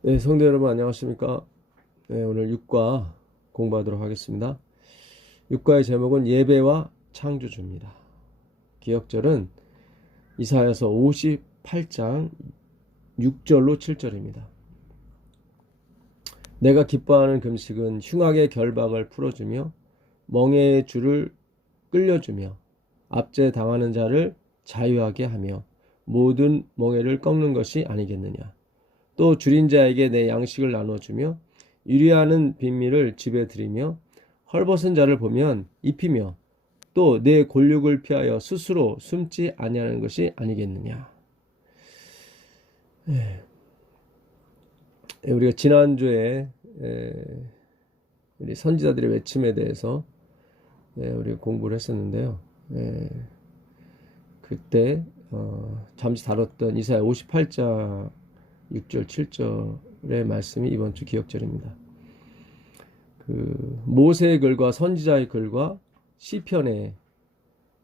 네, 성도 여러분 안녕하십니까? 네, 오늘 육과 공부하도록 하겠습니다. 육과의 제목은 예배와 창조주입니다. 기억절은 이사야서 58장 6절로 7절입니다. 내가 기뻐하는 금식은 흉악의 결박을 풀어주며 멍에의 줄을 끌려주며 압제 당하는 자를 자유하게 하며 모든 멍에를 꺾는 것이 아니겠느냐. 또 줄인 자에게 내 양식을 나눠주며 유리하는 빈민을 집에 들이며 헐벗은 자를 보면 입히며 또 내 골육을 피하여 스스로 숨지 아니하는 것이 아니겠느냐. 우리가 지난주에 우리 선지자들의 외침에 대해서 우리가 공부를 했었는데요. 그때 잠시 다뤘던 이사야 58장 6절 7절의 말씀이 이번 주 기억절입니다. 그 모세의 글과 선지자의 글과 시편에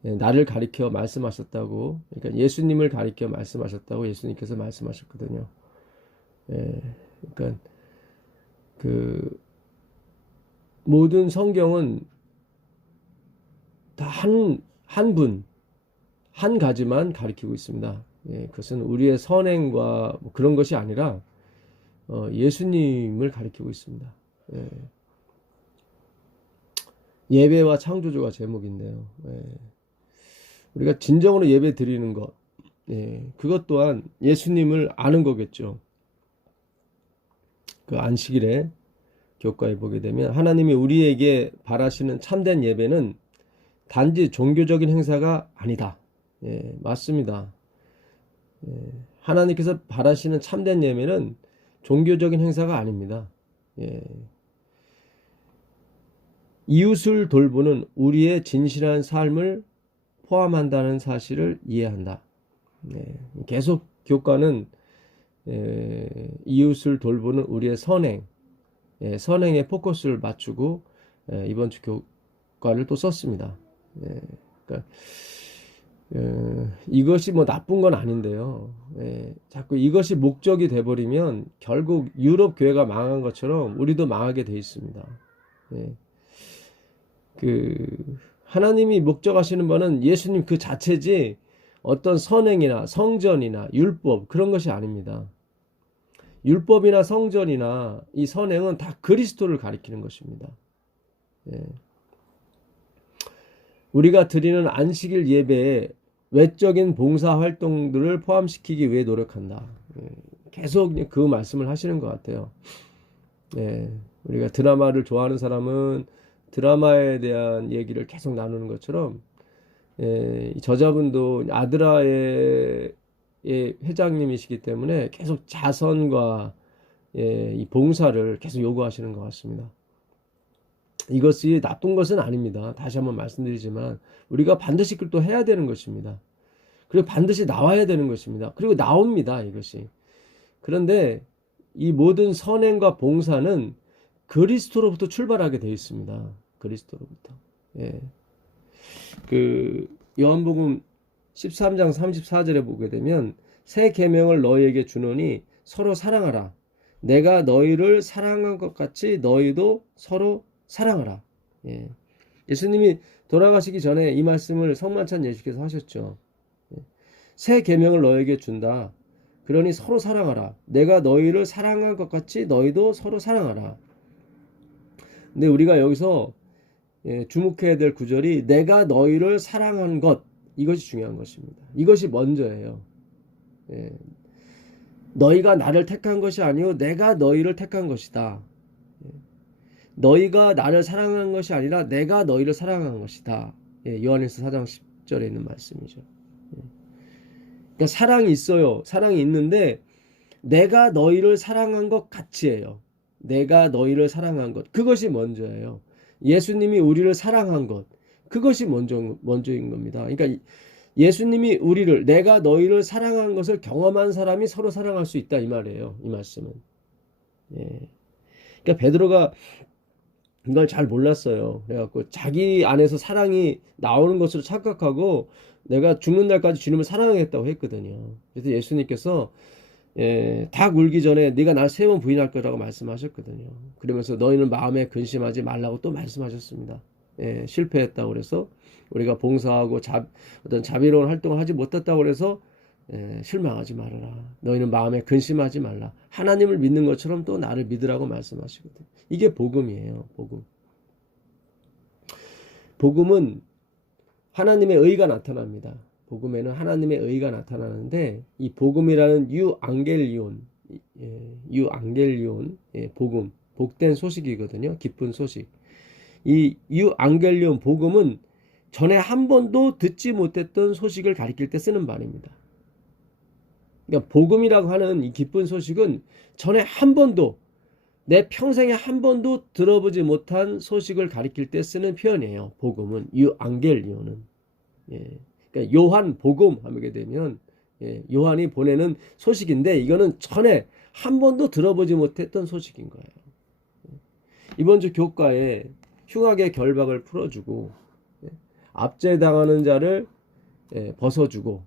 나를 가리켜 말씀하셨다고, 그러니까 예수님을 가리켜 말씀하셨다고 예수님께서 말씀하셨거든요. 그러니까 그 모든 성경은 다 한 분, 한 가지만 가리키고 있습니다. 그것은 우리의 선행과 뭐 그런 것이 아니라 예수님을 가리키고 있습니다. 예배와 창조주가 제목인데요. 우리가 진정으로 예배 드리는 것, 그것 또한 예수님을 아는 거겠죠. 그 안식일에 교과에 보게 되면 하나님이 우리에게 바라시는 참된 예배는 단지 종교적인 행사가 아니다. 맞습니다. 하나님께서 바라시는 참된 예배는 종교적인 행사가 아닙니다. 이웃을 돌보는 우리의 진실한 삶을 포함한다는 사실을 이해한다. 계속 교과는 이웃을 돌보는 우리의 선행, 선행에 포커스를 맞추고 이번 주 교과를 또 썼습니다. 그러니까 이것이 뭐 나쁜 건 아닌데요. 자꾸 이것이 목적이 돼버리면 결국 유럽 교회가 망한 것처럼 우리도 망하게 돼 있습니다. 그 하나님이 목적하시는 바는 예수님 그 자체지 어떤 선행이나 성전이나 율법 그런 것이 아닙니다. 율법이나 성전이나 이 선행은 다 그리스도를 가리키는 것입니다. 우리가 드리는 안식일 예배에 외적인 봉사 활동들을 포함시키기 위해 노력한다. 계속 그 말씀을 하시는 것 같아요. 우리가 드라마를 좋아하는 사람은 드라마에 대한 얘기를 계속 나누는 것처럼 저자분도 아드라의 회장님이시기 때문에 계속 자선과 이 봉사를 계속 요구하시는 것 같습니다. 이것이 나쁜 것은 아닙니다. 다시 한번 말씀드리지만 우리가 반드시 또 해야 되는 것입니다. 그리고 반드시 나와야 되는 것입니다. 그리고 나옵니다. 이것이. 그런데 이 모든 선행과 봉사는 그리스도로부터 출발하게 되어 있습니다. 그리스도로부터. 그 요한복음 13장 34절에 보게 되면 새 계명을 너희에게 주노니 서로 사랑하라. 내가 너희를 사랑한 것 같이 너희도 서로 사랑하라. 예수님이 돌아가시기 전에 이 말씀을 성만찬 예수께서 하셨죠. 새 계명을 너희에게 준다. 그러니 서로 사랑하라. 내가 너희를 사랑한 것 같이 너희도 서로 사랑하라. 근데 우리가 여기서 주목해야 될 구절이 내가 너희를 사랑한 것, 이것이 중요한 것입니다. 이것이 먼저예요. 너희가 나를 택한 것이 아니요 내가 너희를 택한 것이다. 너희가 나를 사랑한 것이 아니라 내가 너희를 사랑한 것이다. 요한일서 4장 10절에 있는 말씀이죠. 그러니까 사랑이 있어요. 사랑이 있는데 내가 너희를 사랑한 것 같이예요. 내가 너희를 사랑한 것, 그것이 먼저예요. 예수님이 우리를 사랑한 것, 그것이 먼저인 겁니다. 그러니까 예수님이 우리를, 내가 너희를 사랑한 것을 경험한 사람이 서로 사랑할 수 있다, 이 말이에요. 이 말씀은. 그러니까 베드로가 이걸 잘 몰랐어요. 그래갖고 자기 안에서 사랑이 나오는 것으로 착각하고 내가 죽는 날까지 주님을 사랑하겠다고 했거든요. 그래서 예수님께서 닭 울기 전에 네가 날 3번 부인할 거라고 말씀하셨거든요. 그러면서 너희는 마음에 근심하지 말라고 또 말씀하셨습니다. 실패했다고 그래서 우리가 봉사하고 어떤 자비로운 활동을 하지 못했다고 그래서 실망하지 말아라. 너희는 마음에 근심하지 말라. 하나님을 믿는 것처럼 또 나를 믿으라고 말씀하시거든요. 이게 복음이에요. 복음. 복음은 하나님의 의가 나타납니다. 복음에는 하나님의 의가 나타나는데 이 복음이라는 유앙겔리온, 유앙겔리온, 복음, 복된 소식이거든요. 기쁜 소식. 이 유앙겔리온 복음은 전에 한 번도 듣지 못했던 소식을 가리킬 때 쓰는 말입니다. 그러니까 복음이라고 하는 이 기쁜 소식은 전에 한 번도 내 평생에 한 번도 들어보지 못한 소식을 가리킬 때 쓰는 표현이에요. 복음은 유앙겔리온은. 그러니까 요한 복음 하게 되면 요한이 보내는 소식인데 이거는 전에 한 번도 들어보지 못했던 소식인 거예요. 이번 주 교과에 흉악의 결박을 풀어주고 압제당하는 자를 벗어주고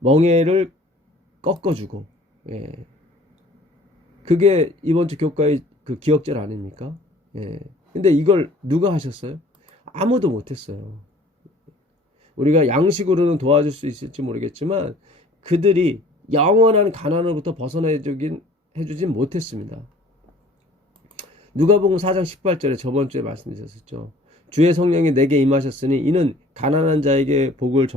멍에를 꺾어주고 그게 이번 주 교과의 그 기억절 아닙니까? 근데 이걸 누가 하셨어요? 아무도 못했어요. 우리가 양식으로는 도와줄 수 있을지 모르겠지만 그들이 영원한 가난으로부터 벗어나주진 못했습니다. 누가복음 4장 18절에 저번 주에 말씀드렸었죠. 주의 성령이 내게 임하셨으니 이는 가난한 자에게 복음을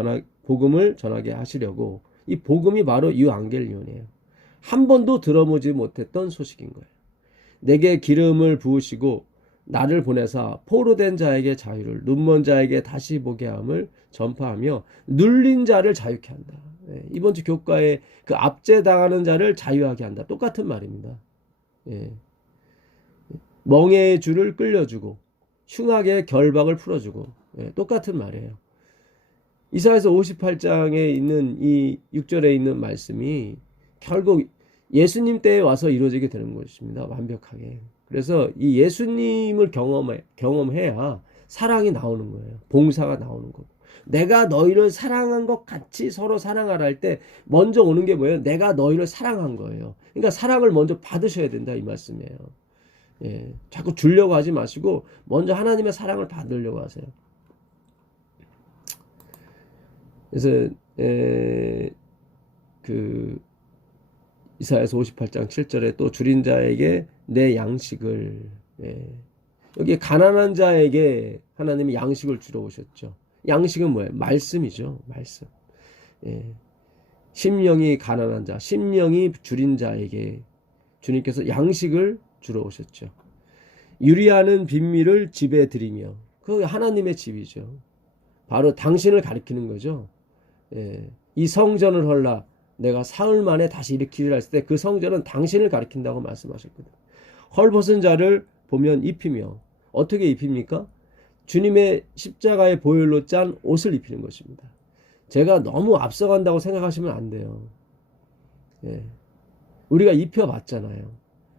전하게 하시려고. 이 복음이 바로 유앙겔리온이에요. 한 번도 들어보지 못했던 소식인 거예요. 내게 기름을 부으시고 나를 보내사 포로된 자에게 자유를, 눈먼 자에게 다시 보게 함을 전파하며 눌린 자를 자유케 한다. 이번 주 교과에 그 압제당하는 자를 자유하게 한다. 똑같은 말입니다. 멍에의 줄을 끌려주고 흉악의 결박을 풀어주고 똑같은 말이에요. 이사야서 58장에 있는 이 6절에 있는 말씀이 결국 예수님 때에 와서 이루어지게 되는 것입니다. 완벽하게. 그래서 이 예수님을 경험해야 사랑이 나오는 거예요. 봉사가 나오는 거고. 내가 너희를 사랑한 것 같이 서로 사랑하라 할 때 먼저 오는 게 뭐예요? 내가 너희를 사랑한 거예요. 그러니까 사랑을 먼저 받으셔야 된다 이 말씀이에요. 자꾸 주려고 하지 마시고 먼저 하나님의 사랑을 받으려고 하세요. 그래서 이사야서 58장 7절에 또 줄인 자에게 내 양식을, 여기 가난한 자에게 하나님이 양식을 주러 오셨죠. 양식은 뭐예요? 말씀이죠. 말씀. 심령이 가난한 자, 심령이 줄인 자에게 주님께서 양식을 주러 오셨죠. 유리하는 빈미를 집에 드리며, 그 하나님의 집이죠. 바로 당신을 가리키는 거죠. 이 성전을 헐라 내가 사흘 만에 다시 일으키리라 했을 때 그 성전은 당신을 가리킨다고 말씀하셨거든요. 헐벗은 자를 보면 입히며, 어떻게 입힙니까? 주님의 십자가의 보혈로 짠 옷을 입히는 것입니다. 제가 너무 앞서간다고 생각하시면 안 돼요. 우리가 입혀봤잖아요.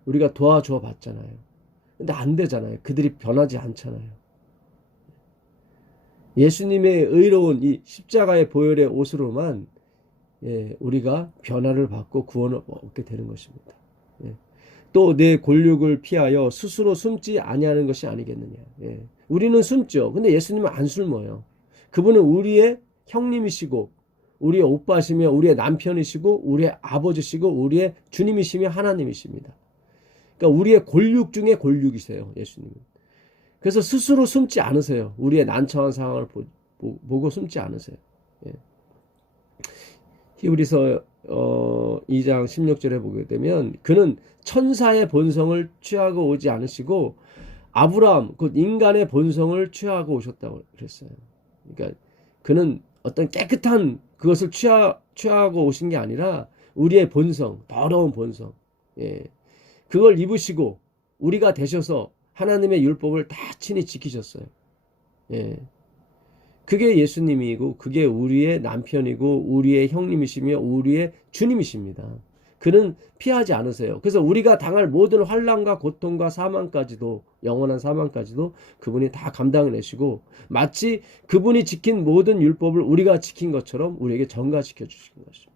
우리가 도와줘 봤잖아요. 근데 안 되잖아요. 그들이 변하지 않잖아요. 예수님의 의로운 이 십자가의 보혈의 옷으로만 우리가 변화를 받고 구원을 얻게 되는 것입니다. 또 내 골육을 피하여 스스로 숨지 아니하는 것이 아니겠느냐. 우리는 숨죠. 근데 예수님은 안 숨어요. 그분은 우리의 형님이시고 우리의 오빠시며 우리의 남편이시고 우리의 아버지시고 우리의 주님이시며 하나님이십니다. 그러니까 우리의 골육 중에 골육이세요. 예수님은. 그래서 스스로 숨지 않으세요. 우리의 난처한 상황을 보고 숨지 않으세요. 히브리서 2장 16절에 보게 되면 그는 천사의 본성을 취하고 오지 않으시고 아브라함 곧 인간의 본성을 취하고 오셨다고 그랬어요. 그러니까 그는 어떤 깨끗한 그것을 취하고 오신 게 아니라 우리의 본성, 더러운 본성, 그걸 입으시고 우리가 되셔서 하나님의 율법을 다 친히 지키셨어요. 그게 예수님이고 그게 우리의 남편이고 우리의 형님이시며 우리의 주님이십니다. 그는 피하지 않으세요. 그래서 우리가 당할 모든 환난과 고통과 사망까지도, 영원한 사망까지도 그분이 다 감당해내시고 마치 그분이 지킨 모든 율법을 우리가 지킨 것처럼 우리에게 전가시켜 주신 것입니다.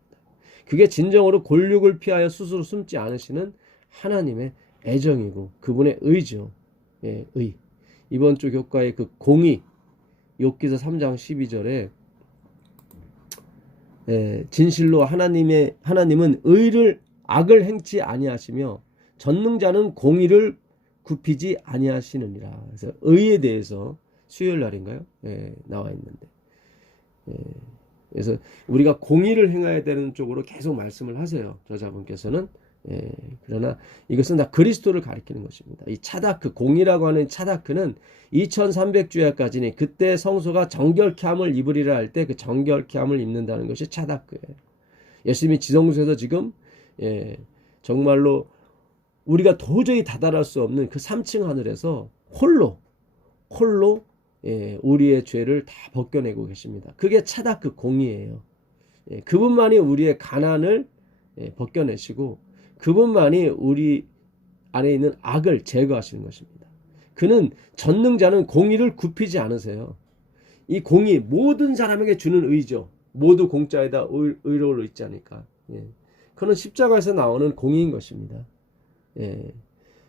그게 진정으로 곤욕을 피하여 스스로 숨지 않으시는 하나님의 애정이고 그분의 의죠. 예, 의. 이번 주 교과의 그 공의, 욥기서 3장 12절에 진실로 하나님은 악을 행치 아니하시며 전능자는 공의를 굽히지 아니하시느니라. 그래서 의에 대해서 수요일 날인가요? 나와 있는데. 그래서 우리가 공의를 행해야 되는 쪽으로 계속 말씀을 하세요. 저자분께서는. 그러나 이것은 다 그리스도를 가리키는 것입니다. 이 차다크, 공의라고 하는 차다크는 2300주야까지니 그때 성소가 정결케 함을 입으리라 할 때 그 정결케 함을 입는다는 것이 차다크예요. 예수님이 지성소에서 지금 정말로 우리가 도저히 다다를 수 없는 그 3층 하늘에서 홀로 우리의 죄를 다 벗겨내고 계십니다. 그게 차다크 공의예요. 그분만이 우리의 가난을 벗겨내시고 그분만이 우리 안에 있는 악을 제거하시는 것입니다. 그는 전능자는 공의를 굽히지 않으세요. 이 공의 모든 사람에게 주는 의죠. 모두 공짜에다 의로울 있자니까. 그는 십자가에서 나오는 공의인 것입니다.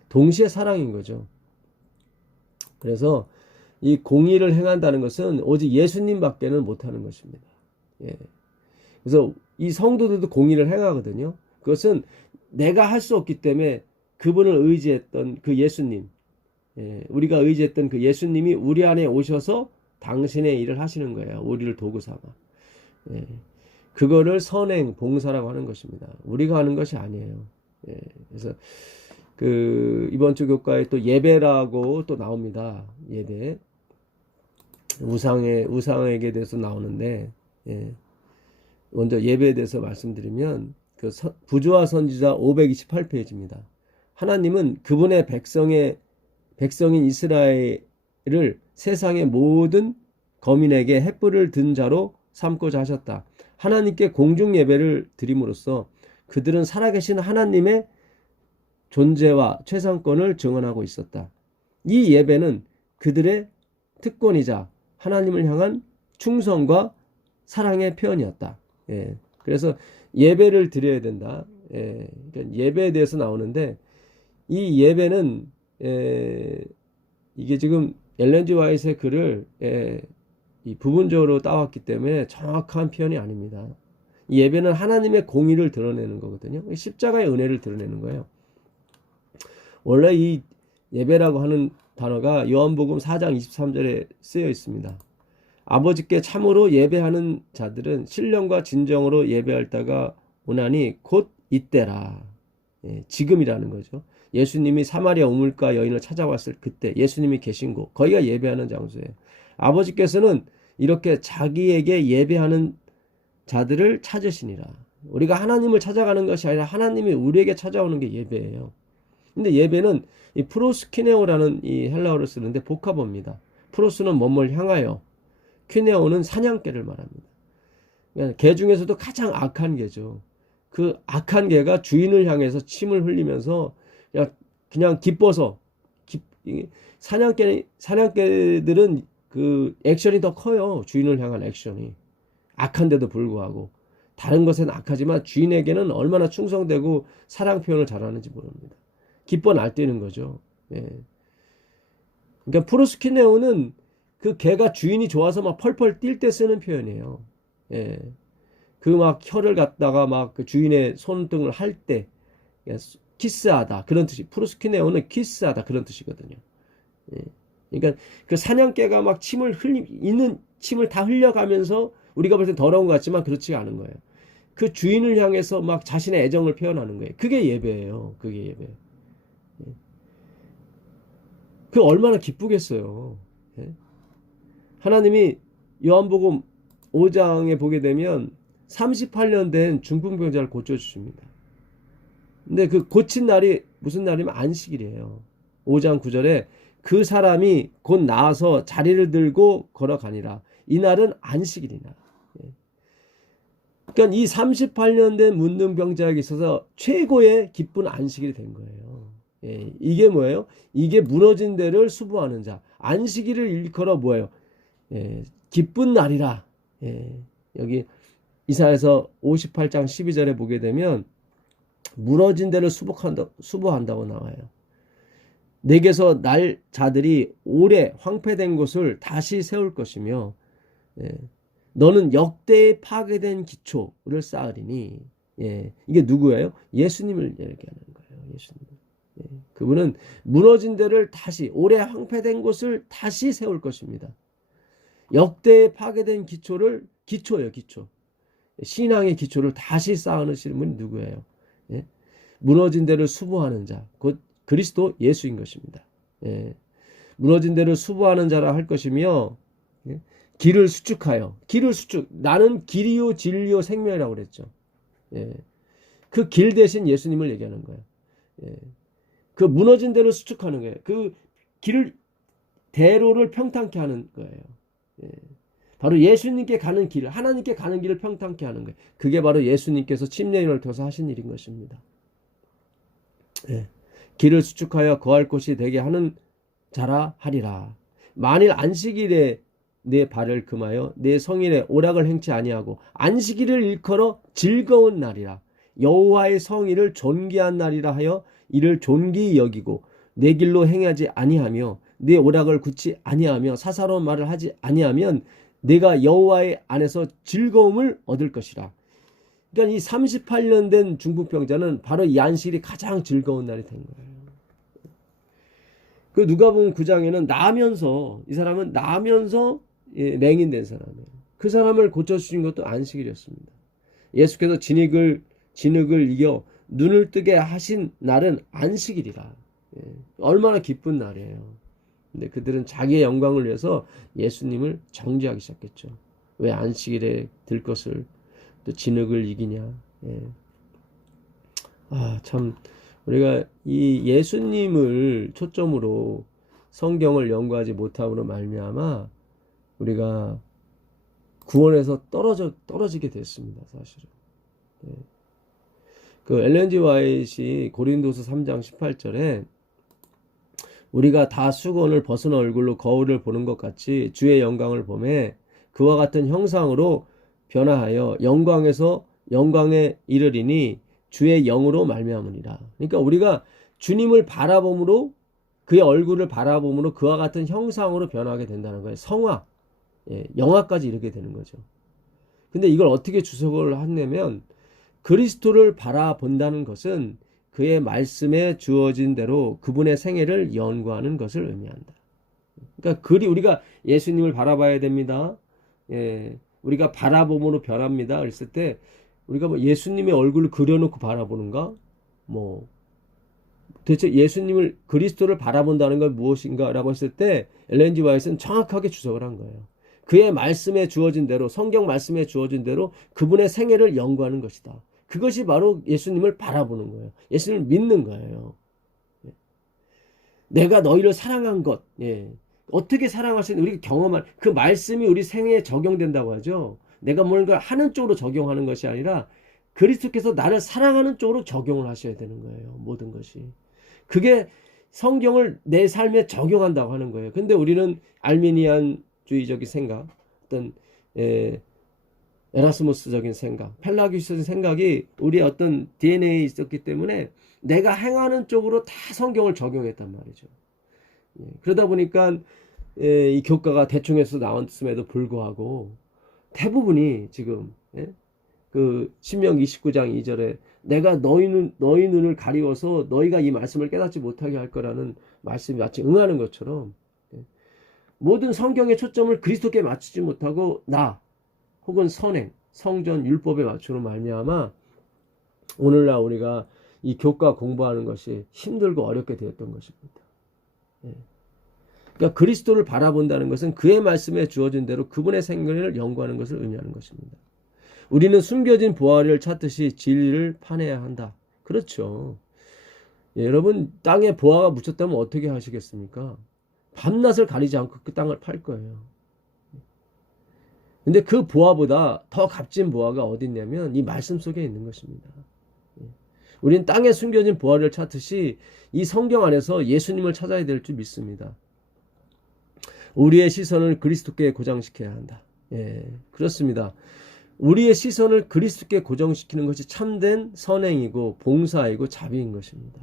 동시에 사랑인 거죠. 그래서 이 공의를 행한다는 것은 오직 예수님밖에는 못하는 것입니다. 그래서 이 성도들도 공의를 행하거든요. 그것은 내가 할 수 없기 때문에 그분을 의지했던 그 예수님, 우리가 의지했던 그 예수님이 우리 안에 오셔서 당신의 일을 하시는 거예요. 우리를 도구 삼아. 그거를 선행, 봉사라고 하는 것입니다. 우리가 하는 것이 아니에요. 그래서 이번 주 교과에 또 예배라고 또 나옵니다. 예배. 우상에게 대해서 나오는데, 먼저 예배에 대해서 말씀드리면, 부조화 선지자 528페이지입니다. 하나님은 그분의 백성인 이스라엘을 세상의 모든 거민에게 햇불을 든 자로 삼고자 하셨다. 하나님께 공중 예배를 드림으로써 그들은 살아계신 하나님의 존재와 최상권을 증언하고 있었다. 이 예배는 그들의 특권이자 하나님을 향한 충성과 사랑의 표현이었다. 그래서 예배를 드려야 된다. 그러니까 예배에 대해서 나오는데 이 예배는 이게 지금 엘렌 G 화이트의 글을 이 부분적으로 따왔기 때문에 정확한 표현이 아닙니다. 이 예배는 하나님의 공의를 드러내는 거거든요. 십자가의 은혜를 드러내는 거예요. 원래 이 예배라고 하는 단어가 요한복음 4장 23절에 쓰여 있습니다. 아버지께 참으로 예배하는 자들은 신령과 진정으로 예배할 때가 오나니 곧 이때라. 지금이라는 거죠. 예수님이 사마리아 우물가 여인을 찾아왔을 그때 예수님이 계신 곳, 거기가 예배하는 장소예요. 아버지께서는 이렇게 자기에게 예배하는 자들을 찾으시니라. 우리가 하나님을 찾아가는 것이 아니라 하나님이 우리에게 찾아오는 게 예배예요. 근데 예배는 이 프로스키네오라는 이 헬라어를 쓰는데 복합어입니다. 프로스는 뭐뭘 향하여, 퀴네오는 사냥개를 말합니다. 그러니까 개 중에서도 가장 악한 개죠. 그 악한 개가 주인을 향해서 침을 흘리면서 그냥 기뻐서 사냥개들은 그 액션이 더 커요. 주인을 향한 액션이. 악한데도 불구하고 다른 것은 악하지만 주인에게는 얼마나 충성되고 사랑 표현을 잘하는지 모릅니다. 기뻐 날뛰는 거죠. 그러니까 프로스키네오는 그 개가 주인이 좋아서 막 펄펄 뛸 때 쓰는 표현이에요. 그 막 혀를 갖다가 막 그 주인의 손등을 할 때 키스하다 그런 뜻이, 프로스키네오는 키스하다 그런 뜻이거든요. 그러니까 그 사냥개가 막 있는 침을 다 흘려가면서 우리가 볼 땐 더러운 것 같지만 그렇지가 않은 거예요. 그 주인을 향해서 막 자신의 애정을 표현하는 거예요. 그게 예배예요. 그게 예배. 그 얼마나 기쁘겠어요. 하나님이 요한복음 5장에 보게 되면 38년 된 중풍병자를 고쳐주십니다. 근데 그 고친 날이 무슨 날이면 안식일이에요. 5장 9절에 그 사람이 곧 나아서 자리를 들고 걸어가니라. 이 날은 안식일이나. 그러니까 이 38년 된 문둥병자에게 있어서 최고의 기쁜 안식일이 된 거예요. 이게 뭐예요? 이게 무너진 데를 수부하는 자. 안식일을 일컬어 뭐예요? 기쁜 날이라. 여기 이사야서 58장 12절에 보게 되면 무너진 데를 수보한다고 나와요. 내게서 날 자들이 오래 황폐된 곳을 다시 세울 것이며, 예, 너는 역대에 파괴된 기초를 쌓으리니, 예, 이게 누구예요? 예수님을 얘기하는 거예요. 예수님. 예, 그분은 무너진 데를 다시, 오래 황폐된 곳을 다시 세울 것입니다. 역대에 파괴된 기초예요, 기초. 신앙의 기초를 다시 쌓아놓으시는 분이 누구예요? 예? 무너진 데를 수보하는 자, 곧 그리스도 예수인 것입니다. 예. 무너진 데를 수보하는 자라 할 것이며, 예? 길을 수축하여, 나는 길이요 진리요 생명이라고 그랬죠. 예. 그 길 대신 예수님을 얘기하는 거예요. 예. 그 무너진 데를 수축하는 거예요. 그 길을, 대로를 평탄케 하는 거예요. 예. 바로 예수님께 가는 길, 하나님께 가는 길을 평탄케 하는 거예요. 그게 바로 예수님께서 침례인을 통해서 하신 일인 것입니다. 예. 길을 수축하여 거할 곳이 되게 하는 자라 하리라. 만일 안식일에 내 발을 금하여 내 성일에 오락을 행치 아니하고 안식일을 일컬어 즐거운 날이라, 여호와의 성일을 존귀한 날이라 하여 이를 존귀히 여기고 내 길로 행하지 아니하며 내 오락을 굳지 아니하며 사사로운 말을 하지 아니하면 내가 여호와의 안에서 즐거움을 얻을 것이라. 그러니까 이 38년 된 중풍병자는 바로 이 안식일이 가장 즐거운 날이 된 거예요. 그 누가복음 9장에는 나면서, 이 사람은 나면서 맹인된 사람이에요. 그 사람을 고쳐주신 것도 안식일이었습니다. 예수께서 진흙을 이겨 눈을 뜨게 하신 날은 안식일이라. 얼마나 기쁜 날이에요. 근데 그들은 자기의 영광을 위해서 예수님을 정죄하기 시작했죠. 왜 안식일에 들 것을 또 진흙을 이기냐. 참 우리가 이 예수님을 초점으로 성경을 연구하지 못함으로 말미암아 우리가 구원에서 떨어지게 됐습니다. 사실은. 그 엘렌 지 화이트이 고린도서 3장 18절에 우리가 다 수건을 벗은 얼굴로 거울을 보는 것 같이 주의 영광을 보매 그와 같은 형상으로 변화하여 영광에서 영광에 이르리니 주의 영으로 말미암으니라. 그러니까 우리가 주님을 바라봄으로, 그의 얼굴을 바라봄으로 그와 같은 형상으로 변하게 된다는 거예요. 성화, 영화까지 이르게 되는 거죠. 근데 이걸 어떻게 주석을 하냐면, 그리스도를 바라본다는 것은 그의 말씀에 주어진 대로 그분의 생애를 연구하는 것을 의미한다. 그러니까 우리가 예수님을 바라봐야 됩니다. 우리가 바라봄으로 변합니다. 그랬을 때 우리가 뭐 예수님의 얼굴을 그려놓고 바라보는가? 대체 예수님을, 그리스도를 바라본다는 건 무엇인가? 라고 했을 때 엘렌 지 화이트는 정확하게 주석을 한 거예요. 그의 말씀에 주어진 대로, 성경 말씀에 주어진 대로 그분의 생애를 연구하는 것이다. 그것이 바로 예수님을 바라보는 거예요. 예수님을 믿는 거예요. 내가 너희를 사랑한 것, 어떻게 사랑하시는, 우리가 경험한 그 말씀이 우리 생애에 적용된다고 하죠. 내가 뭔가 하는 쪽으로 적용하는 것이 아니라 그리스도께서 나를 사랑하는 쪽으로 적용을 하셔야 되는 거예요. 모든 것이. 그게 성경을 내 삶에 적용한다고 하는 거예요. 근데 우리는 알미니안주의적인 생각, 어떤 에라스무스적인 생각, 펠라기우스적인 생각이 우리의 어떤 DNA에 있었기 때문에 내가 행하는 쪽으로 다 성경을 적용했단 말이죠. 그러다 보니까 이 교과가 대충해서 나왔음에도 불구하고 대부분이 지금 그 신명기 29장 2절에 내가 너희 눈을 가리워서 너희가 이 말씀을 깨닫지 못하게 할 거라는 말씀이 마치 응하는 것처럼 모든 성경의 초점을 그리스도께 맞추지 못하고 나 혹은 선행, 성전, 율법에 맞추는 말미암아 오늘날 우리가 이 교과 공부하는 것이 힘들고 어렵게 되었던 것입니다. 그러니까 그리스도를 바라본다는 것은 그의 말씀에 주어진 대로 그분의 생애를 연구하는 것을 의미하는 것입니다. 우리는 숨겨진 보화를 찾듯이 진리를 파내야 한다. 그렇죠. 여러분, 땅에 보화가 묻혔다면 어떻게 하시겠습니까? 밤낮을 가리지 않고 그 땅을 팔 거예요. 근데 그 보화보다 더 값진 보화가 어디 있냐면 이 말씀 속에 있는 것입니다. 우리는 땅에 숨겨진 보화를 찾듯이 이 성경 안에서 예수님을 찾아야 될 줄 믿습니다. 우리의 시선을 그리스도께 고정시켜야 한다. 그렇습니다. 우리의 시선을 그리스도께 고정시키는 것이 참된 선행이고 봉사이고 자비인 것입니다.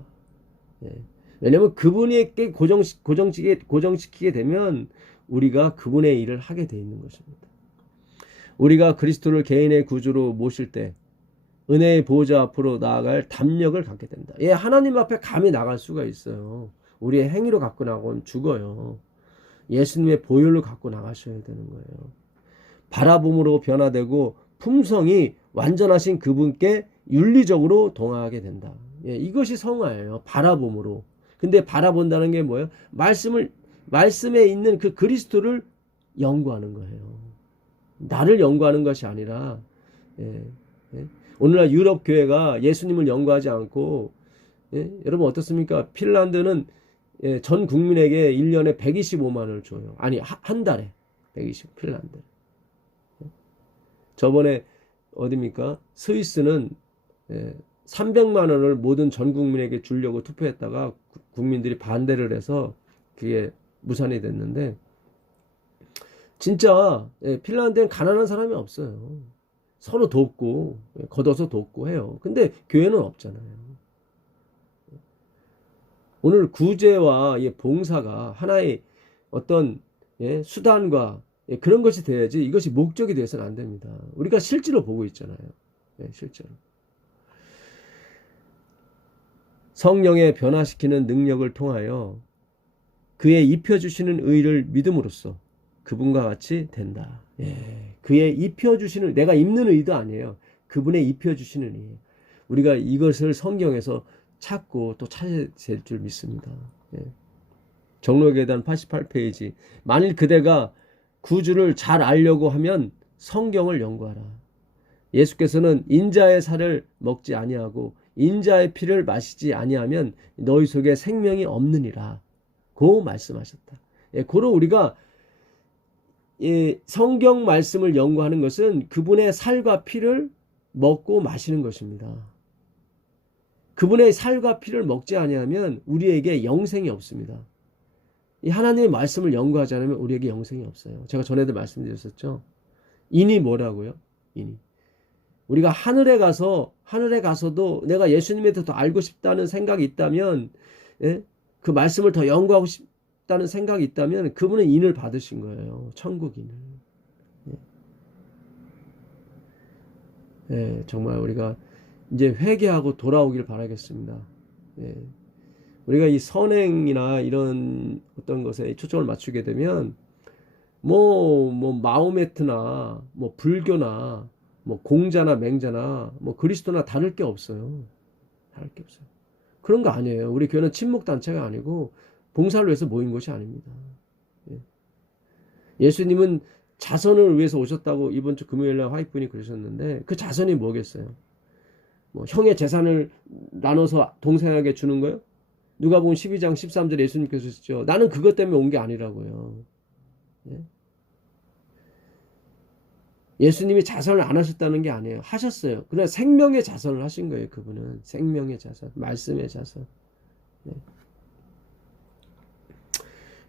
예. 왜냐하면 그분에게 고정시키게 되면 우리가 그분의 일을 하게 돼 있는 것입니다. 우리가 그리스도를 개인의 구주로 모실 때 은혜의 보호자 앞으로 나아갈 담력을 갖게 된다. 예, 하나님 앞에 감히 나갈 수가 있어요. 우리의 행위로 갖고 나가면 죽어요. 예수님의 보혈로 갖고 나가셔야 되는 거예요. 바라봄으로 변화되고 품성이 완전하신 그분께 윤리적으로 동하게 된다. 예, 이것이 성화예요. 바라봄으로. 근데 바라본다는 게 뭐예요? 말씀에 있는 그 그리스도를 연구하는 거예요. 나를 연구하는 것이 아니라, 예, 예. 오늘날 유럽 교회가 예수님을 연구하지 않고, 예? 여러분 어떻습니까? 핀란드는 예, 전 국민에게 1년에 125만 원을 줘요. 아니, 한 달에 120, 핀란드. 저번에 어디입니까? 스위스는 300만 원을 모든 전 국민에게 주려고 투표했다가 국민들이 반대를 해서 그게 무산이 됐는데, 진짜 핀란드엔 가난한 사람이 없어요. 서로 돕고 걷어서 돕고 해요. 근데 교회는 없잖아요. 오늘 구제와 봉사가 하나의 어떤 수단과 그런 것이 돼야지, 이것이 목적이 되어서는 안 됩니다. 우리가 실제로 보고 있잖아요. 실제로. 성령의 변화시키는 능력을 통하여 그의 입혀주시는 의를 믿음으로써 그분과 같이 된다. 그의 입혀주시는, 내가 입는 의도 아니에요. 그분의 입혀주시는 의. 우리가 이것을 성경에서 찾고 또 찾아야 될 줄 믿습니다. 정로계단 88페이지. 만일 그대가 구주를 잘 알려고 하면 성경을 연구하라. 예수께서는 인자의 살을 먹지 아니하고 인자의 피를 마시지 아니하면 너희 속에 생명이 없느니라 고 말씀하셨다. 고로 우리가 성경 말씀을 연구하는 것은 그분의 살과 피를 먹고 마시는 것입니다. 그분의 살과 피를 먹지 아니하면 우리에게 영생이 없습니다. 이 하나님의 말씀을 연구하지 않으면 우리에게 영생이 없어요. 제가 전에도 말씀드렸었죠. 인이 뭐라고요? 인이. 우리가 하늘에 가서도 내가 예수님에 대해서 더 알고 싶다는 생각이 있다면, 그 말씀을 더 연구하고 싶다는 생각이 있다면 그분은 인을 받으신 거예요. 천국인을. 정말 우리가 이제 회개하고 돌아오길 바라겠습니다. 우리가 이 선행이나 이런 어떤 것에 초점을 맞추게 되면 마호메트나 불교나 공자나 맹자나 그리스도나 다를 게 없어요. 다를 게 없어요. 그런 거 아니에요. 우리 교회는 친목 단체가 아니고 봉사를 위해서 모인 것이 아닙니다. 예수님은 자선을 위해서 오셨다고 이번 주 금요일날 화이트분이 그러셨는데, 그 자선이 뭐겠어요? 형의 재산을 나눠서 동생에게 주는 거요? 누가복음 12장 13절에 예수님께서 하셨죠. 나는 그것 때문에 온 게 아니라고요. 예수님이 자선을 안 하셨다는 게 아니에요. 하셨어요. 그러나 생명의 자선을 하신 거예요. 그분은 생명의 자선, 말씀의 자선.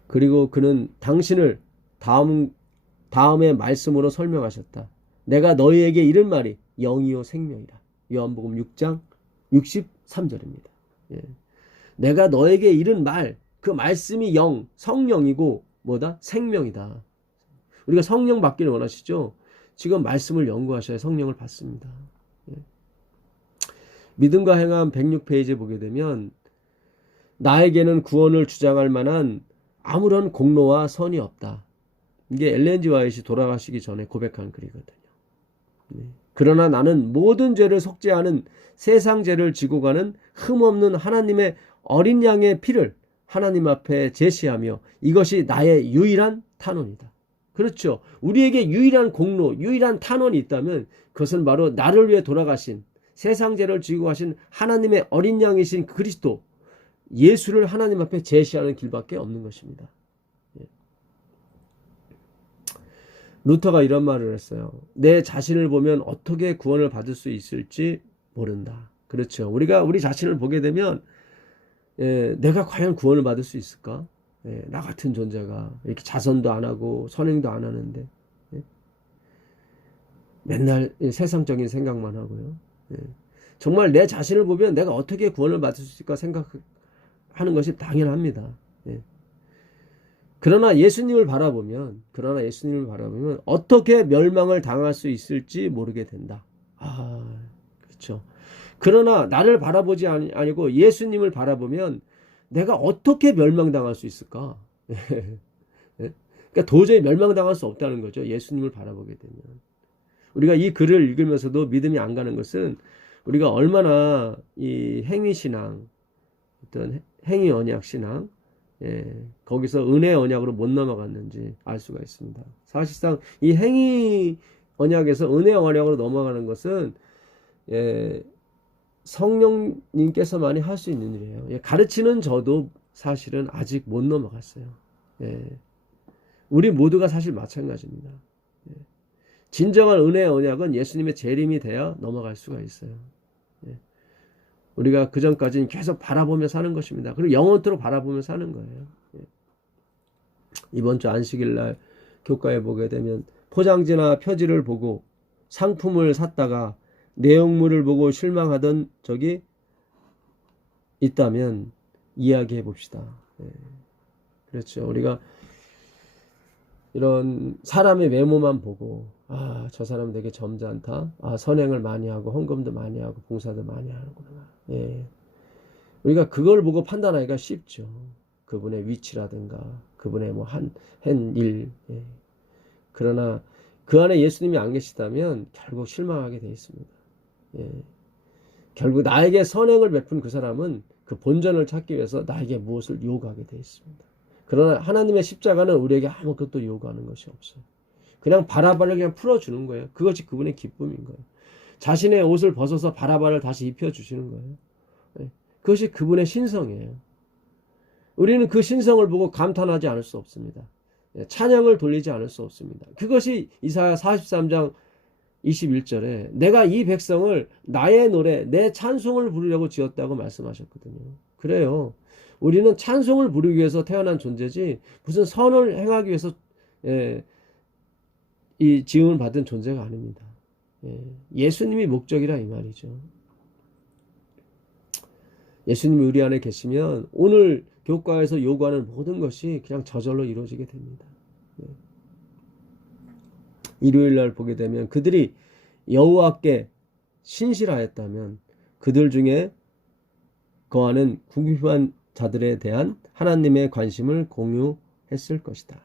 그리고 그는 당신을 다음의 말씀으로 설명하셨다. 내가 너희에게 이른 말이 영이요 생명이라. 요한복음 6장 63절입니다. 내가 너에게 이른 말, 그 말씀이 성령이고 뭐다? 생명이다. 우리가 성령 받기를 원하시죠? 지금 말씀을 연구하셔야 성령을 받습니다. 믿음과 행함 106페이지에 보게 되면 나에게는 구원을 주장할 만한 아무런 공로와 선이 없다. 이게 엘렌 G 화이트이 돌아가시기 전에 고백한 글이거든요. 그러나 나는 모든 죄를 속죄하는 세상 죄를 지고 가는 흠없는 하나님의 어린 양의 피를 하나님 앞에 제시하며 이것이 나의 유일한 탄원이다. 그렇죠. 우리에게 유일한 공로, 유일한 탄원이 있다면 그것은 바로 나를 위해 돌아가신, 세상 죄를 지고 가신 하나님의 어린 양이신 그리스도 예수를 하나님 앞에 제시하는 길밖에 없는 것입니다. 루터가 이런 말을 했어요. 내 자신을 보면 어떻게 구원을 받을 수 있을지 모른다. 그렇죠. 우리가 우리 자신을 보게 되면 내가 과연 구원을 받을 수 있을까? 나 같은 존재가 이렇게 자선도 안 하고 선행도 안 하는데. 맨날 세상적인 생각만 하고요. 예. 정말 내 자신을 보면 내가 어떻게 구원을 받을 수 있을까 생각하는 것이 당연합니다. 예. 그러나 예수님을 바라보면 어떻게 멸망을 당할 수 있을지 모르게 된다. 아, 그렇죠. 그러나 나를 바라보지 아니고 예수님을 바라보면 내가 어떻게 멸망당할 수 있을까? 예? 그러니까 도저히 멸망당할 수 없다는 거죠. 예수님을 바라보게 되면. 우리가 이 글을 읽으면서도 믿음이 안 가는 것은 우리가 얼마나 이 행위신앙, 어떤 행위 언약 신앙, 거기서 은혜 언약으로 못 넘어갔는지 알 수가 있습니다. 사실상 이 행위 언약에서 은혜 언약으로 넘어가는 것은 성령님께서만이 할 수 있는 일이에요. 가르치는 저도 사실은 아직 못 넘어갔어요. 우리 모두가 사실 마찬가지입니다. 진정한 은혜의 언약은 예수님의 재림이 돼야 넘어갈 수가 있어요. 우리가 그 전까지는 계속 바라보며 사는 것입니다. 그리고 영원토록 바라보며 사는 거예요. 이번 주 안식일 날 교과에 보게 되면 포장지나 표지를 보고 상품을 샀다가 내용물을 보고 실망하던 적이 있다면 이야기해 봅시다. 그렇죠. 우리가 이런 사람의 외모만 보고 저 사람 되게 점잖다. 선행을 많이 하고 헌금도 많이 하고 봉사도 많이 하는구나. 우리가 그걸 보고 판단하기가 쉽죠. 그분의 위치라든가 그분의 뭐 한 일. 그러나 그 안에 예수님이 안 계시다면 결국 실망하게 되어 있습니다. 결국 나에게 선행을 베푼 그 사람은 그 본전을 찾기 위해서 나에게 무엇을 요구하게 되어 있습니다. 그러나 하나님의 십자가는 우리에게 아무것도 요구하는 것이 없어요. 그냥 바라바를 그냥 풀어주는 거예요. 그것이 그분의 기쁨인 거예요. 자신의 옷을 벗어서 바라바를 다시 입혀주시는 거예요. 그것이 그분의 신성이에요. 우리는 그 신성을 보고 감탄하지 않을 수 없습니다. 찬양을 돌리지 않을 수 없습니다. 그것이 이사야 43장 21절에 내가 이 백성을 나의 노래, 내 찬송을 부르려고 지었다고 말씀하셨거든요. 그래요. 우리는 찬송을 부르기 위해서 태어난 존재지 무슨 선을 행하기 위해서 이 지음을 받은 존재가 아닙니다. 예수님이 목적이라 이 말이죠. 예수님이 우리 안에 계시면 오늘 교과에서 요구하는 모든 것이 그냥 저절로 이루어지게 됩니다. 일요일 날 보게 되면 그들이 여호와께 신실하였다면 그들 중에 거하는 궁핍한 자들에 대한 하나님의 관심을 공유했을 것이다.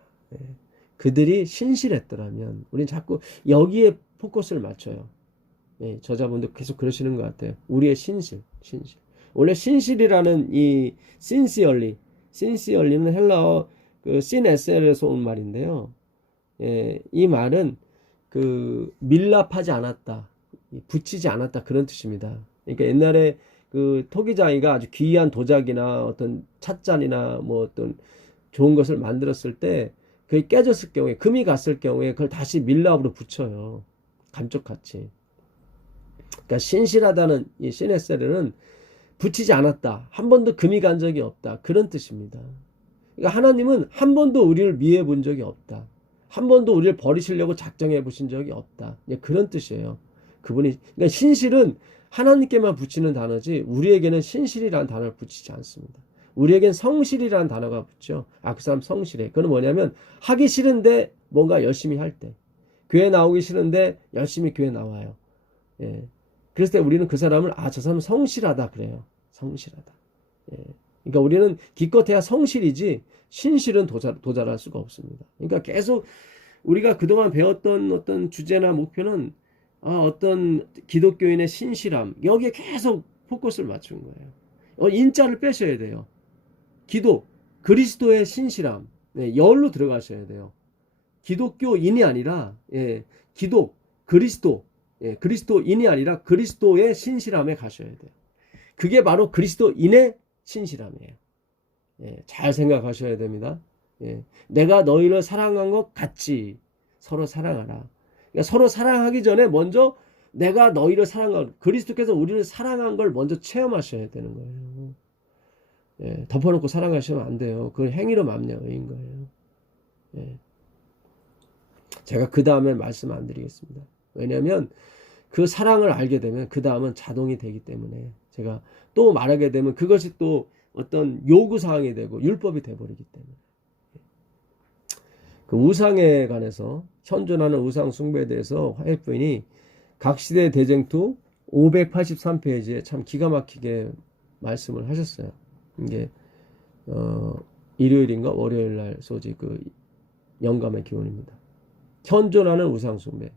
그들이 신실했더라면 우리는 자꾸 여기에 포커스를 맞춰요. 저자분도 계속 그러시는 것 같아요. 우리의 신실. 원래 신실이라는 이 sincerely는 헬라어 그 sinSL에서 온 말인데요. 이 말은 그 밀랍하지 않았다, 붙이지 않았다 그런 뜻입니다. 그러니까 옛날에 그 토기장이가 아주 귀한 도자기나 어떤 찻잔이나 뭐 어떤 좋은 것을 만들었을 때 그게 깨졌을 경우에 금이 갔을 경우에 그걸 다시 밀랍으로 붙여요. 감쪽같이. 그러니까 신실하다는 이 시네세르는 붙이지 않았다. 한 번도 금이 간 적이 없다. 그런 뜻입니다. 그러니까 하나님은 한 번도 우리를 미워해 본 적이 없다. 한 번도 우리를 버리시려고 작정해 보신 적이 없다. 그런 뜻이에요. 그러니까 신실은 하나님께만 붙이는 단어지 우리에게는 신실이라는 단어를 붙이지 않습니다. 우리에겐 성실이라는 단어가 붙죠. 그 사람 성실해. 그건 뭐냐면 하기 싫은데 뭔가 열심히 할 때. 교회 나오기 싫은데 열심히 교회 나와요. 그랬을 때 우리는 그 사람을 저 사람은 성실하다 그래요. 성실하다. 그러니까 우리는 기껏해야 성실이지 신실은 도달할 수가 없습니다. 그러니까 계속 우리가 그동안 배웠던 어떤 주제나 목표는 어떤 기독교인의 신실함 여기에 계속 포커스를 맞춘 거예요. 인자를 빼셔야 돼요. 그리스도의 신실함 열로 들어가셔야 돼요. 기독교인이 아니라 그리스도인이 아니라 그리스도의 신실함에 가셔야 돼요. 그게 바로 그리스도인의 신실함이에요. 잘 생각하셔야 됩니다. 내가 너희를 사랑한 것 같이 서로 사랑하라. 그러니까 서로 사랑하기 전에 먼저 내가 너희를 사랑한 그리스도께서 우리를 사랑한 걸 먼저 체험하셔야 되는 거예요. 덮어놓고 사랑하시면 안 돼요. 그건 행위로 만명인 거예요. 제가 그 다음에 말씀 안 드리겠습니다. 왜냐하면 그 사랑을 알게 되면 그 다음은 자동이 되기 때문에, 제가 또 말하게 되면 그것이 또 어떤 요구사항이 되고 율법이 돼버리기 때문에. 그 우상에 관해서, 현존하는 우상 숭배에 대해서 화해부인이 각시대 대쟁투 583페이지에 참 기가 막히게 말씀을 하셨어요. 이게 일요일인가 월요일 날 소지 그 영감의 기원입니다. 현존하는 우상 숭배.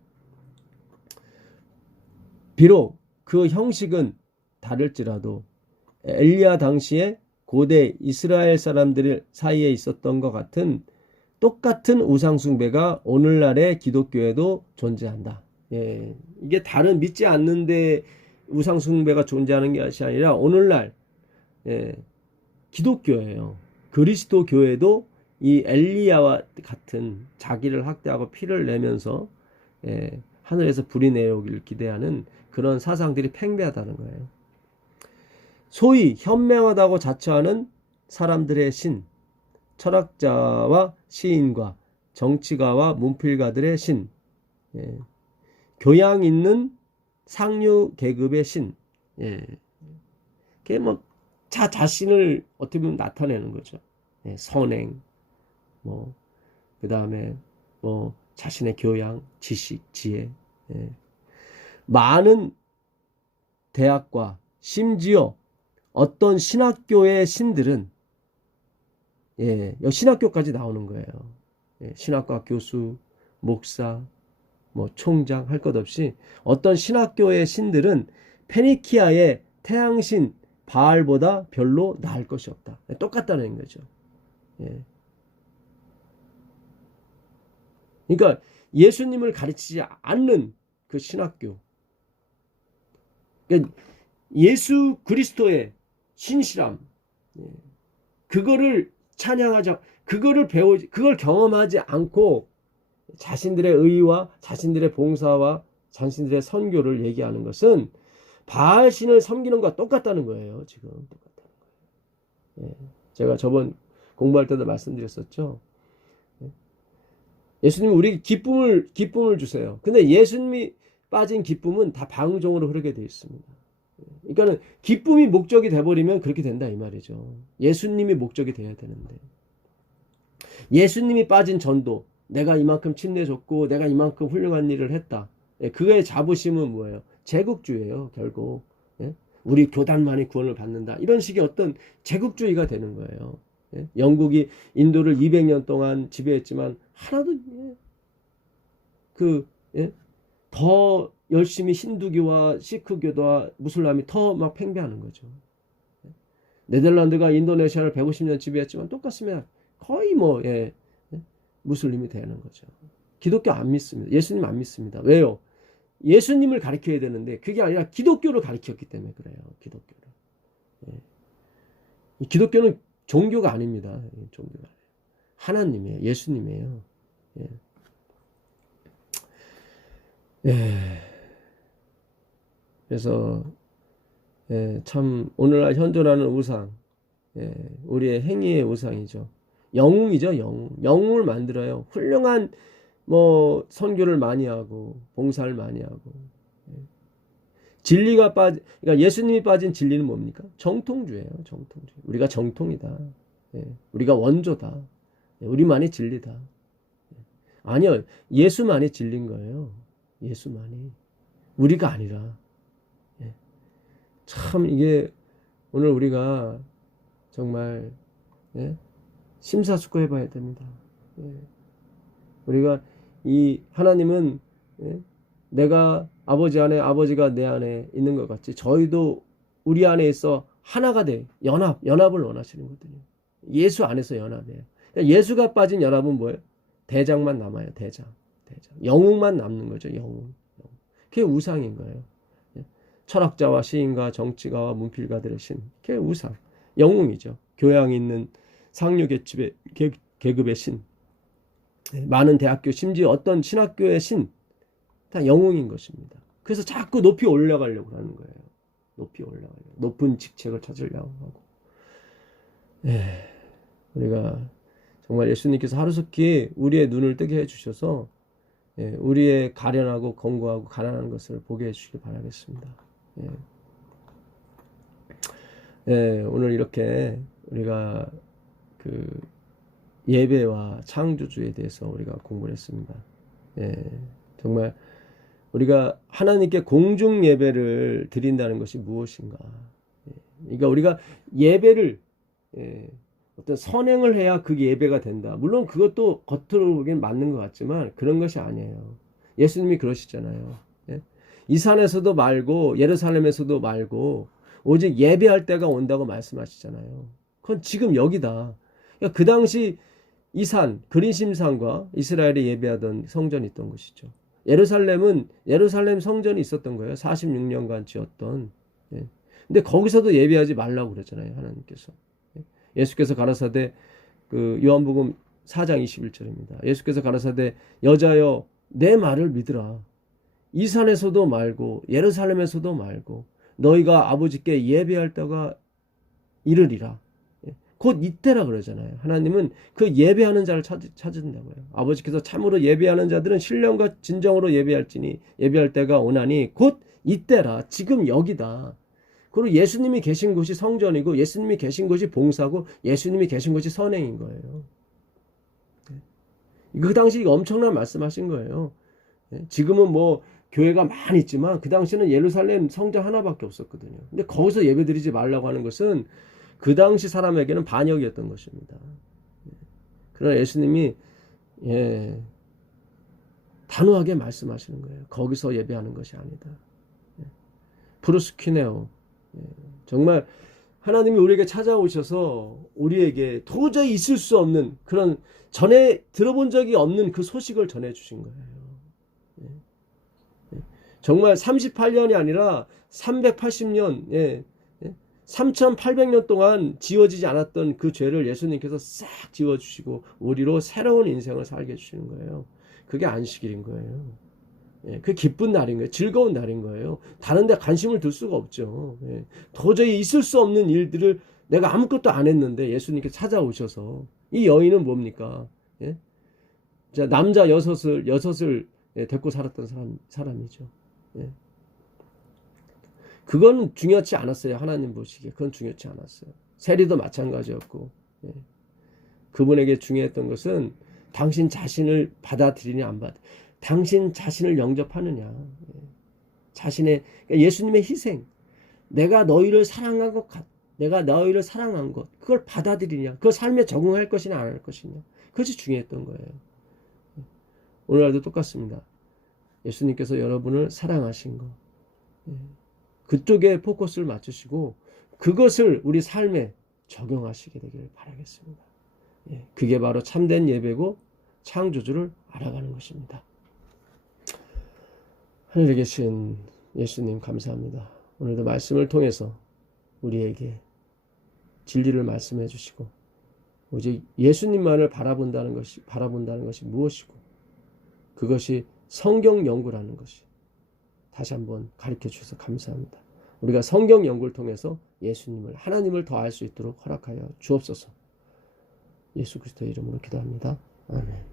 비록 그 형식은 다를지라도 엘리야 당시에 고대 이스라엘 사람들 사이에 있었던 것 같은 똑같은 우상 숭배가 오늘날의 기독교에도 존재한다. 예, 이게 다른 믿지 않는데 우상 숭배가 존재하는 것이 아니라 오늘날 기독교예요. 그리스도 교회도 이 엘리야와 같은 자기를 학대하고 피를 내면서 하늘에서 불이 내려오기를 기대하는 그런 사상들이 팽배하다는 거예요. 소위 현명하다고 자처하는 사람들의 신, 철학자와 시인과 정치가와 문필가들의 신, 교양 있는 상류 계급의 신, 그게 뭐 자신을 어떻게 보면 나타내는 거죠. 선행, 그 다음에 자신의 교양, 지식, 지혜. 많은 대학과 심지어 어떤 신학교의 신들은 신학교까지 나오는 거예요. 신학과 교수, 목사, 총장 할 것 없이 어떤 신학교의 신들은 페니키아의 태양신 바알보다 별로 나을 것이 없다. 똑같다는 거죠. 그러니까 예수님을 가르치지 않는 그 신학교, 그러니까 예수 그리스도의 신실함, 그거를 찬양하자, 그걸 경험하지 않고 자신들의 의와 자신들의 봉사와 자신들의 선교를 얘기하는 것은 바알신을 섬기는 것과 똑같다는 거예요. 지금 똑같다는 거예요. 제가 저번 공부할 때도 말씀드렸었죠. 예수님은 우리 기쁨을 주세요. 근데 예수님이 빠진 기쁨은 다 방종으로 흐르게 되어 있습니다. 그러니까는 기쁨이 목적이 돼버리면 그렇게 된다 이 말이죠. 예수님이 목적이 돼야 되는데, 예수님이 빠진 전도, 내가 이만큼 침례줬고 내가 이만큼 훌륭한 일을 했다, 그의 자부심은 뭐예요? 제국주의예요. 결국 우리 교단만이 구원을 받는다, 이런 식의 어떤 제국주의가 되는 거예요. 영국이 인도를 200년 동안 지배했지만 하나도 더 열심히 힌두교와 시크교도와 무슬람이 더 막 팽배하는 거죠. 네덜란드가 인도네시아를 150년 지배했지만 똑같습니다. 거의 무슬림이 되는 거죠. 기독교 안 믿습니다. 예수님 안 믿습니다. 왜요? 예수님을 가르쳐야 되는데 그게 아니라 기독교를 가르쳤기 때문에 그래요. 기독교를. 기독교는 종교가 아닙니다. 종교가 아니에요. 하나님이에요. 예수님이에요. 그래서 참 오늘날 현존하는 우상, 우리의 행위의 우상이죠. 영웅이죠. 영웅을 만들어요. 훌륭한 선교를 많이 하고 봉사를 많이 하고. 그러니까 예수님이 빠진 진리는 뭡니까? 정통주예요. 정통주. 우리가 정통이다. 우리가 원조다. 우리만이 진리다. 아니요. 예수만이 진리인 거예요. 예수만이. 우리가 아니라. 참 이게 오늘 우리가 정말 심사숙고해 봐야 됩니다. 우리가 이 하나님은 내가 아버지 안에, 아버지가 내 안에 있는 것 같이 저희도 우리 안에 있어 하나가 돼. 연합을 원하시는 거거든요. 예수 안에서 연합이에요. 예수가 빠진 연합은 뭐예요? 대장만 남아요. 대장. 영웅만 남는 거죠. 영웅. 그게 우상인 거예요. 철학자와 시인과 정치가와 문필가들의 신, 그게 우상, 영웅이죠. 교양 있는 상류 계급의 신, 많은 대학교, 심지어 어떤 신학교의 신, 다 영웅인 것입니다. 그래서 자꾸 높이 올라가려고 하는 거예요. 높이 올라가려고, 높은 직책을 찾으려고 하고. 우리가 정말 예수님께서 하루속히 우리의 눈을 뜨게 해주셔서 우리의 가련하고 권고하고 가난한 것을 보게 해주시기 바라겠습니다. 오늘 이렇게 우리가 그 예배와 창조주에 대해서 우리가 공부를 했습니다. 정말 우리가 하나님께 공중 예배를 드린다는 것이 무엇인가? 그러니까 우리가 예배를 어떤 선행을 해야 그게 예배가 된다. 물론 그것도 겉으로 보기엔 맞는 것 같지만 그런 것이 아니에요. 예수님이 그러시잖아요. 이 산에서도 말고 예루살렘에서도 말고 오직 예배할 때가 온다고 말씀하시잖아요. 그건 지금 여기다. 그러니까 그 당시 이 산, 그리심산과 이스라엘이 예배하던 성전이 있던 것이죠. 예루살렘은 예루살렘 성전이 있었던 거예요. 46년간 지었던. 근데 거기서도 예배하지 말라고 그랬잖아요. 하나님께서. 예수께서 가라사대 그 요한복음 4장 21절입니다. 예수께서 가라사대 여자여 내 말을 믿으라. 이 산에서도 말고 예루살렘에서도 말고 너희가 아버지께 예배할 때가 이르리라. 곧 이때라 그러잖아요. 하나님은 그 예배하는 자를 찾으신다고요. 아버지께서 참으로 예배하는 자들은 신령과 진정으로 예배할지니 예배할 때가 오나니 곧 이때라. 지금 여기다. 그리고 예수님이 계신 곳이 성전이고 예수님이 계신 곳이 봉사고 예수님이 계신 곳이 선행인 거예요. 그 당시 엄청난 말씀하신 거예요. 지금은 뭐 교회가 많이 있지만 그 당시는 예루살렘 성전 하나밖에 없었거든요. 근데 거기서 예배드리지 말라고 하는 것은 그 당시 사람에게는 반역이었던 것입니다. 그러나 예수님이 단호하게 말씀하시는 거예요. 거기서 예배하는 것이 아니다. 프로스키네오. 정말 하나님이 우리에게 찾아오셔서 우리에게 도저히 있을 수 없는 그런 전에 들어본 적이 없는 그 소식을 전해주신 거예요. 정말 38년이 아니라 380년, 3800년 동안 지워지지 않았던 그 죄를 예수님께서 싹 지워주시고 우리로 새로운 인생을 살게 해주시는 거예요. 그게 안식일인 거예요. 그 기쁜 날인 거예요. 즐거운 날인 거예요. 다른 데 관심을 둘 수가 없죠. 도저히 있을 수 없는 일들을 내가 아무것도 안 했는데 예수님께 찾아오셔서 이 여인은 뭡니까? 자, 남자 여섯을 데리고 살았던 사람이죠. 그건 중요치 않았어요. 하나님 보시기에. 그건 중요치 않았어요. 세리도 마찬가지였고. 그분에게 중요했던 것은 당신 자신을 받아들이냐 안 받아. 당신 자신을 영접하느냐. 자신의 예수님의 희생. 내가 너희를 사랑한 것 내가 너희를 사랑한 것. 그걸 받아들이냐. 그걸 삶에 적응할 것이냐 안 할 것이냐. 그것이 중요했던 거예요. 오늘날도 똑같습니다. 예수님께서 여러분을 사랑하신 것. 그쪽에 포커스를 맞추시고 그것을 우리 삶에 적용하시게 되기를 바라겠습니다. 그게 바로 참된 예배고 창조주를 알아가는 것입니다. 하늘에 계신 예수님 감사합니다. 오늘도 말씀을 통해서 우리에게 진리를 말씀해 주시고 오직 예수님만을 바라본다는 것이 무엇이고 그것이 성경 연구라는 것이 다시 한번 가르쳐 주셔서 감사합니다. 우리가 성경 연구를 통해서 예수님을 하나님을 더 알 수 있도록 허락하여 주옵소서. 예수 그리스도의 이름으로 기도합니다. 아멘.